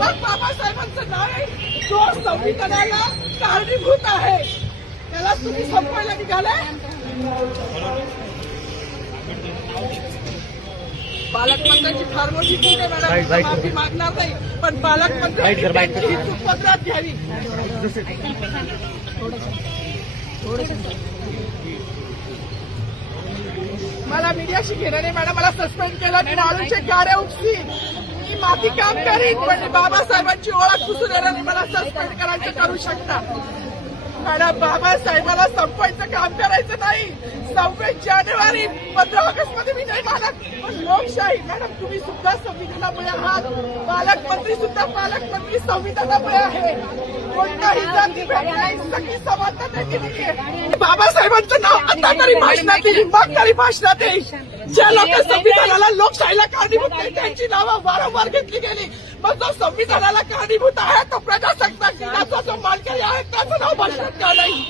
मग बाबासाहेबांचं नाव आहे जो संविधानाला कारणीभूत आहे त्याला तुम्ही संपवायला निघालाय. पालकमंत्र्यांची फार मोठी चूक आहे मॅडम, माफी मागणार नाही पण पालकमंत्र्यांची ही चूक पदरात घ्यावी. मला मीडियाशी घेणं नाही मॅडम, मला सस्पेंड केलं, मी माणूसचे गाड्या उपसी, मी माती काम करीन पण बाबासाहेबांची ओळख पुसून येणार नाही. मला सस्पेंड करायचं करू शकता मॅडम, बाबासाहेबाला संपवायचं काम करायचं नाही. 26 जानेवारी 15 ऑगस्ट मध्ये मी नाही मानत पण लोकशाही मॅडम तुम्ही सुद्धा संविधानामुळे आहात, पालकमंत्री सुद्धा पालकमंत्री संविधानामुळे आहे. कोणताही जाती भेट नाही, सगळी समानता केली आहे. बाबासाहेबांचं नाव आता तरी भाषणात येईल, मग तरी भाषणात येईल. ज्या लोक संविधानाला लोकशाहीला कारणीभूत नाही त्यांची नावं वारंवार घेतली गेली. मग जो संविधानाला कारणीभूत आहे तो प्रजासत्ताक दिनाचा जो मानकरी आहे त्याचं नाव भाषणात का नाही.